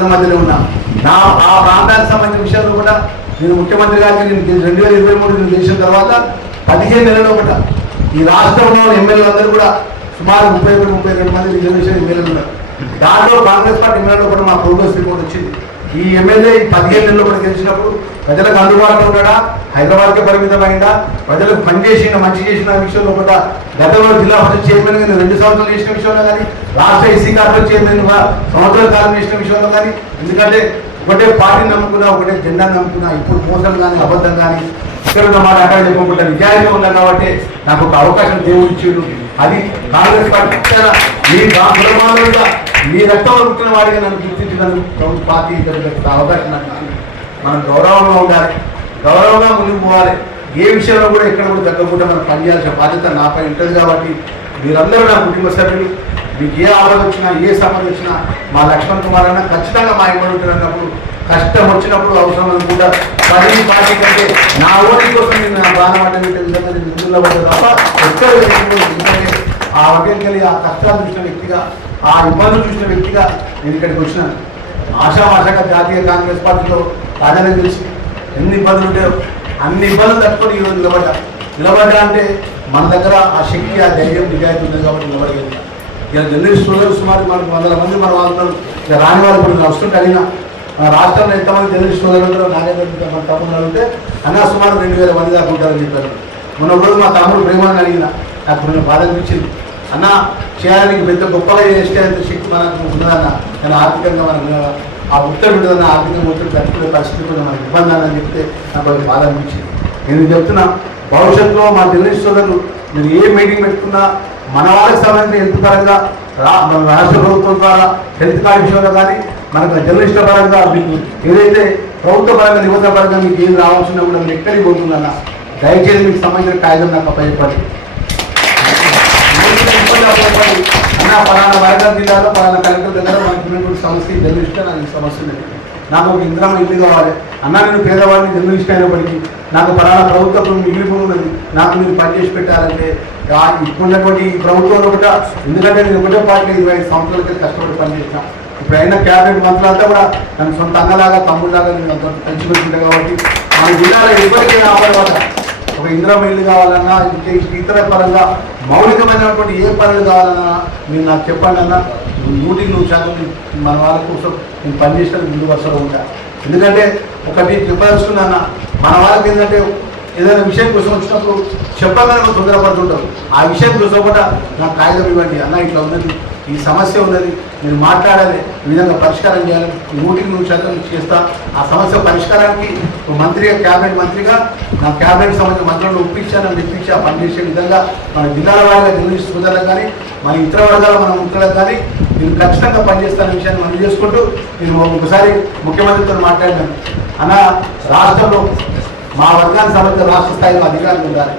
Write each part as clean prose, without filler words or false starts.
పెద్దల మధ్యలో ఉన్నా. ఆ ప్రాంతానికి సంబంధించిన విషయాల్లో కూడా నేను ముఖ్యమంత్రి గారికి నేను 2023 నేను చేసిన తర్వాత 15 నెలల్లో ఒకట ఈ రాష్ట్రంలో ఎమ్మెల్యేలు అందరూ కూడా సుమారు 31-32 మంది రిజర్వేషన్ ఎమ్మెల్యేలు ఉన్నారు. దాంట్లో కాంగ్రెస్ పార్టీ ఎమ్మెల్యేలో కూడా మా ప్రోగ్రెస్ రిపోర్ట్ వచ్చింది. ఈ ఎమ్మెల్యే 15 నెలల్లో కూడా గెలిచినప్పుడు ప్రజలకు అందుబాటులో ఉన్నాడా, హైదరాబాద్కే పరిమితమైందా, ప్రజలకు పనిచేసిన మంచి చేసిన విషయంలో కూడా గతంలో జిల్లా పరిషత్ చైర్మన్గా నేను 2 సంవత్సరాలు చేసిన విషయంలో కానీ, రాష్ట్ర ఎస్సీ కార్పొరేషన్ చైర్మన్గా సంవత్సరాల కాలం చేసిన విషయంలో కానీ, ఎందుకంటే ఒకటే పార్టీని నమ్ముకున్నా, ఒకటే జెండాను నమ్ముకున్నా, ఇప్పుడు మోసం కానీ అబద్ధం కానీ ఇక్కడ ఉన్న మాట అక్కడ చెప్పకుండా నిజాయితీ ఉన్నా కాబట్టి నాకు ఒక అవకాశం దేవుడు ఇచ్చాడు. అది కాంగ్రెస్ పార్టీ మీ కుటుంబాలుగా మీ రక్తంలో పుట్టిన వాడిగా నన్ను గుర్తించడానికి పార్టీ అవకాశం నాకు ఇచ్చింది. మనం గౌరవంగా ఉండాలి, గౌరవంగా ముందుకు పోవాలి. ఏ విషయంలో కూడా ఎక్కడ కూడా తగ్గకుండా మనం పనిచేయాల్సిన బాధ్యత నాపై ఉంటుంది. కాబట్టి మీరందరూ నా కుటుంబ సభ్యులు, మీకు ఏ ఆపద వచ్చినా ఏ సమస్య వచ్చినా మా లక్ష్మణ్ కుమార్ అన్న ఖచ్చితంగా మా ఇవ్వడం ఉంటున్నప్పుడు కష్టం వచ్చినప్పుడు అవసరం అనుకుంటా పార్టీ కంటే నా ఓటి కోసం నేను నా ప్రాణం అంటే విధంగా నేను నిధుల్లో పడ్డా తప్ప ఎక్కడ ఆ వకేళ్ళకి ఆ కష్టాలు చూసిన వ్యక్తిగా, ఆ ఇబ్బందులు చూసిన వ్యక్తిగా నేను ఇక్కడికి వచ్చినాను. ఆశామాషగా జాతీయ కాంగ్రెస్ పార్టీలో రాజానే తెలిసి ఎన్ని ఇబ్బందులు ఉంటాయో అన్ని ఇబ్బందులు తట్టుకొని ఈరోజు నిలబడ్డా అంటే మన దగ్గర ఆ శక్తి, ఆ ధైర్యం, నిజాయితీ ఉంది కాబట్టి నిలబడగలిగింది. ఇలా జర్నలిస్ట్ సోదరులు సుమారు మనకు 100 మంది మన వాళ్ళు ఇక రాని వాళ్ళు ఇప్పుడు వస్తుంటే అడిగినా మన రాష్ట్రంలో ఎంతమంది జర్నలిస్ట్ సోదరులు నాగేంద్ర మన తమ్ముళ్ళు అడిగితే అన్నా సుమారు 2000 మంది దాకా ఉంటారని చెప్పారు. మొన్న రోజు మా తమ్ముడు ప్రేమని అడిగిన నాకు కొంచెం బాధ అనిపించింది. అన్న చేయాలని పెద్ద గొప్పగా చేస్తే అంత శక్తి మనకు ఉన్నదన్న, కానీ ఆర్థికంగా మనకు ఆ ఒత్తిడి ఉంటుందన్న, ఆర్థికంగా ఒత్తిడి తట్టుకునే పరిస్థితి కూడా మనకు ఇబ్బంది అని చెప్తే నాకు కొంచెం బాధ అనిపించింది. నేను చెప్తున్నా భవిష్యత్తులో మా జర్నలిస్ట్ సోదరులు మీరు ఏ మీటింగ్ పెట్టుకున్నా మన వాళ్ళకి సంబంధించిన హెల్త్ పరంగా మన రాష్ట్ర ప్రభుత్వం ద్వారా హెల్త్ కార్డు విషయంలో కానీ మనకు జర్నలిస్టుల పరంగా మీకు ఏదైతే ప్రభుత్వ పరంగా నిబంధన పరంగా మీకు ఏం రావాల్సిన కూడా మీరు ఎక్కడికి పోతుందన్న దయచేసి మీకు సంబంధించిన కాగితం నాకు అప్పచెప్పండి. అన్న పలానా వరంగల్ జిల్లాలో పలానా కలెక్టర్ దగ్గర మనకు ఉన్నటువంటి సమస్య జర్నలిస్ట్ నాకు ఈ సమస్య ఉంది, నాకు ఒక ఇంద్రమ ఇల్లు కావాలి అన్న, నేను పేదవాడిని జర్నలిస్ట్ అయినప్పటికీ నాకు పలానా ప్రభుత్వం మిగిలిపోయినది, నాకు మీరు పనిచేసి పెట్టాలంటే ఇప్పుడున్నటువంటి ఈ ప్రభుత్వంలో ఒకట, ఎందుకంటే నేను ఒకటే పార్టీ 25 సంవత్సరాలకి కష్టపడి పనిచేసిన. ఇప్పుడు అయినా క్యాబినెట్ మంత్రులంతా కూడా నన్ను సొంత అన్నలాగా తమ్ముళ్ళలాగా నేను అంత కలిసి పెట్టుకుంటా. కాబట్టి మన జిల్లాలో ఎప్పటికీ ఆపడవాట ఒక ఇంద్రమ ఇల్లు కావాలన్నా, ఇతర పరంగా మౌలికమైనటువంటి ఏ పనులు కావాలన్నా మీరు నాకు చెప్పండి అన్న. 100% మన వాళ్ళ కోసం నేను పనిచేసిన ముందు వరుసలో ఉంటా. ఎందుకంటే ఒకటి చెప్పదలుచుకున్నా, మన వాళ్ళకి ఏంటంటే ఏదైనా విషయం కోసం వచ్చినప్పుడు చెప్పగానే తొందరపడుతుంటారు. ఆ విషయం కోసం కూడా నాకు కాగితం ఇవ్వండి అన్న, ఇట్లా ఉన్నది, ఈ సమస్య ఉన్నది, మీరు మాట్లాడాలి, ఈ విధంగా పరిష్కారం చేయాలి, 100% చేస్తా. ఆ సమస్య పరిష్కారానికి మంత్రిగా, క్యాబినెట్ మంత్రిగా నా క్యాబినెట్ సంబంధించిన మంత్రులను ఒప్పించాను, మెప్పించి ఆ పనిచేసే విధంగా మన జిల్లాల వారిగా జర్నలిస్ట్ సోదరులకు కానీ మన ఇతర వర్గాల మన ముఖ్యులకు కానీ నేను ఖచ్చితంగా పనిచేస్తానే విషయాన్ని మనం చేసుకుంటూ నేను ఒకసారి ముఖ్యమంత్రితో మాట్లాడినాను. అన్న, రాష్ట్రంలో మా వర్గానికి సంబంధించిన రాష్ట్ర స్థాయిలో అధికారులు ఉండాలి,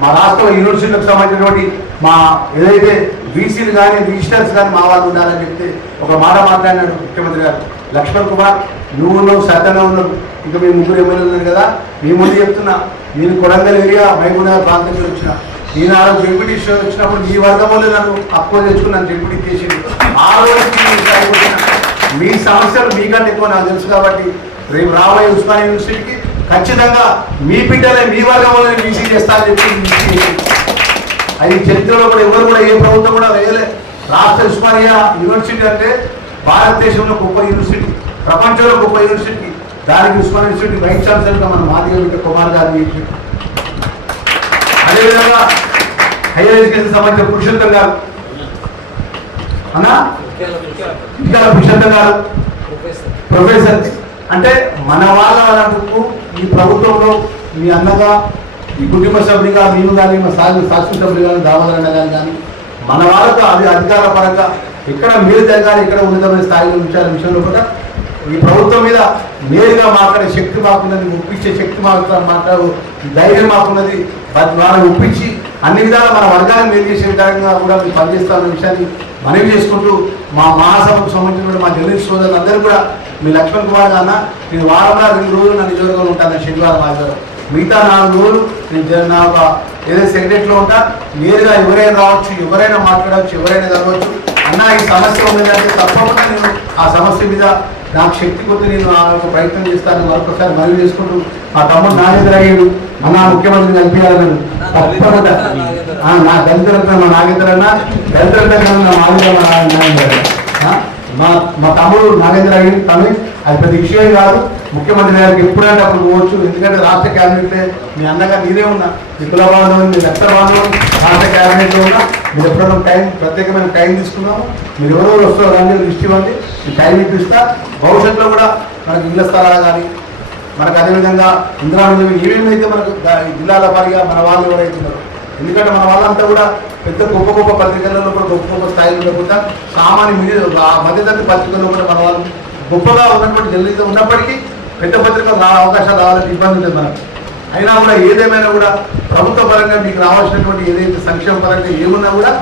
మా రాష్ట్రంలో యూనివర్సిటీలకు సంబంధించినటువంటి మా ఏదైతే బీసీలు కానీ రిజిస్టర్స్ కానీ మా వాళ్ళు ఉండాలని చెప్తే ఒక మాట మాట్లాడినాడు ముఖ్యమంత్రి గారు. లక్ష్మణ్ కుమార్ నువ్వు సత్యన ఉన్నావు, ఇంకా మీ 3 ఎమ్మెల్యేలు ఉన్నారు కదా, మీ ముందు చెప్తున్నా, నేను కొడంగల్ ఏరియా మహబూబ్నగర్ ప్రాంతంలో వచ్చిన, నేను ఆ రోజు డిప్యూటీ వచ్చినప్పుడు మీ వర్గంలో నన్ను అప్పోజ్ తెచ్చుకున్నాను, డిప్యూటీ చేసింది. ఆ రోజు మీ సమస్యలు మీకంటే ఎక్కువ నాకు తెలుసు. కాబట్టి రేపు రాబోయే ఉస్మానియా యూనివర్సిటీకి ఖచ్చితంగా మీ బిడ్డలే మీ వర్గంలో బీసీ చేస్తారని చెప్పి అది చరిత్రలో కూడా ఎవరు కూడా ఏ ప్రభుత్వం కూడా వేయలే. రాష్ట్ర ఉస్మానియా యూనివర్సిటీ అంటే భారతదేశంలో గొప్ప యూనివర్సిటీ, ప్రపంచంలో గొప్ప యూనివర్సిటీ. దానికి ఉస్మానియా యూనివర్సిటీ వైస్ ఛాన్సలర్గా మన మాదిగ కుమార్ గారిని, అదేవిధంగా హైయర్ ఎడ్యుకేషన్ సంబంధించిన పురుషోత్తం గారు అన్నా, ఇంకా పురుషోత్తం గారు ప్రొఫెసర్. అంటే మన వాళ్ళకు ఈ ప్రభుత్వంలో మీ అన్నగా, ఈ కుటుంబ సభ్యుడిగా మేము కానీ, మా శాసనసభ్యులు కానీ, దామోదరన్న గారు కానీ మన వాళ్ళకు అది అధికార పరంగా ఇక్కడ మీరు జరగాలి, ఇక్కడ ఉన్నతమైన స్థాయిలో ఉంచాలనే విషయంలో కూడా ఈ ప్రభుత్వం మీద నేరుగా మాట్లాడే శక్తి మాకున్నది, ఒప్పించే శక్తి మాట్లాడు ధైర్యం మాకున్నది. ద్వారా ఒప్పించి అన్ని విధాలా మన వర్గాన్ని మేలు చేసే విధంగా కూడా మీరు పనిచేస్తామన్న విషయాన్ని మనవి చేసుకుంటూ మా మహాసభకు సంబంధించిన మా జర్నలిస్ట్ సోదరులు అందరూ కూడా మీ లక్ష్మణ్ కుమార్ గారు నేను వారంలో 2 రోజులు నా నియోజకవర్గంలో ఉంటాను, శనివారం ఆదివారం, మిగతా 4 రోజులు నేను నా ఏదైతే సెక్రటరీలో ఉంటా. నేరుగా ఎవరైనా రావచ్చు, ఎవరైనా మాట్లాడవచ్చు, ఎవరైనా జరగవచ్చు. అన్న, ఈ సమస్య ఉందంటే తప్పకుండా నేను ఆ సమస్య మీద నాకు శక్తి కొద్ది నేను ఆ యొక్క ప్రయత్నం చేస్తాను. మరొకసారి మనవి చేసుకుంటూ మా తమ్ముడు నాగేంద్ర అయ్యాడు అన్న ముఖ్యమంత్రిని కల్పించాలని తప్పకుండా నా దళితులంతా మా నాగేంద్ర అన్న దళితులంతా మా తమ్ముడు నాగేంద్ర అయ్యాడు తమిళ్ అది పెద్ద విషయం కాదు. ముఖ్యమంత్రి గారికి ఎప్పుడంటే అప్పుడు పోవచ్చు. ఎందుకంటే రాష్ట్ర క్యాబినెట్లే మీ అన్నగా నేనే ఉన్నా, మీ కులబాంధవం మీ రక్త బాంధవం రాష్ట్ర క్యాబినెట్లో ఉన్నా. మీరు ఎప్పుడైనా టైం ప్రత్యేకమైన టైం తీసుకున్నాము. మీరు ఎవరెవరు వస్తారో కానీ లిస్ట్ ఇవ్వండి, మీ టైం ఇప్పిస్తా. భవిష్యత్తులో కూడా మనకు ఇళ్ల స్థలాలు కానీ మనకు అదేవిధంగా ఇంద్రాలు ఏమేమైతే మనకు జిల్లాల వారిగా మన వాళ్ళు ఎవరైతే ఉన్నారో, ఎందుకంటే మన వాళ్ళంతా కూడా పెద్ద గొప్ప గొప్ప పత్రికలలో కూడా గొప్ప గొప్ప స్థాయిలో లేకుండా సామాన్య మధ్యతరగతి పత్రికల్లో కూడా మన వాళ్ళు గొప్పగా ఉన్నటువంటి జర్నలిజం ఉన్నప్పటికీ పెద్ద పత్రికలు అవకాశాలు రావాలంటే ఇబ్బంది ఉంటుంది మనకు. అయినా కూడా ఏదేమైనా కూడా ప్రభుత్వ పరంగా మీకు రావాల్సినటువంటి ఏదైతే సంక్షేమ పరంగా ఏమున్నా కూడా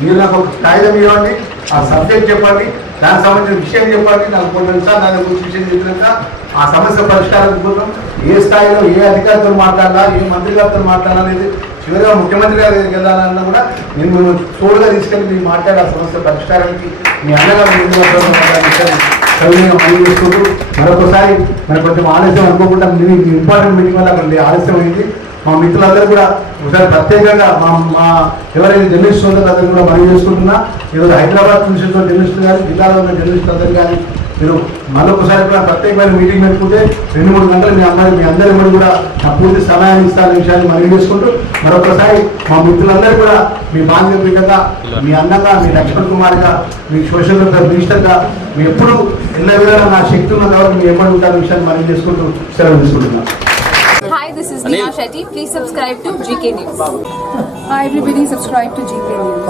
మీరు నాకు ఒక కాగితం ఇవ్వండి, ఆ సబ్జెక్ట్ చెప్పండి, దానికి సంబంధించిన విషయం చెప్పండి. నాకు కొన్ని నిమిషాలు దాని గురించి విషయం చెప్పినాక ఆ సమస్య పరిష్కారం కోసం ఏ స్థాయిలో ఏ అధికారితో మాట్లాడాలా, ఏ మంత్రి గారితో మాట్లాడాలనేది చివరిగా ముఖ్యమంత్రి గారి దగ్గరికి వెళ్ళాలన్నా కూడా నేను మిమ్మల్ని తోడుగా తీసుకెళ్ళి మీరు మాట్లాడే ఆ సమస్య పరిష్కారానికి మీ అన్నగారు పని చేసుకుంటూ మరొకసారి మనకు కొంచెం ఆలస్యం అనుకోకుండా ఇంపార్టెంట్ మీటింగ్ వల్ల అక్కడ ఆలస్యం అయింది. మా మిత్రులందరూ కూడా ఒకసారి ప్రత్యేకంగా మా ఎవరైతే జర్నలిస్ట్ ఉందో అందరూ కూడా పని చేసుకుంటున్నా. ఈరోజు హైదరాబాద్ నుంచి జర్నలిస్టులు కానీ జిల్లాలో ఉన్న జర్నలిస్టులు అందరూ కానీ మీరు మరొకసారి కూడా ప్రత్యేకమైన మీటింగ్ పెట్టుకుంటే 2-3 గంటలు మీ అందరి కూడా నా పూర్తి సమయాన్ని ఇస్తారనే విషయాన్ని మనవి చేసుకుంటూ మరొకసారి మా మిత్రులందరూ కూడా మీ బాధ్యత బిడ్డగా, మీ అన్నగా, మీ లక్ష్మణ్ కుమార్గా, మీ సోషల్ మినిస్టర్గా మీ ఎప్పుడు ఎల్ల విధాలా నా శక్తి ఉన్న కాబట్టి మీ ఎప్పుడు ఉంటారనే విషయాన్ని మనవి చేసుకుంటూ సెలవు తీసుకుంటున్నాను. Hi, this is Neha Shetty. Please subscribe to GK News. Hi everybody, subscribe to GK News.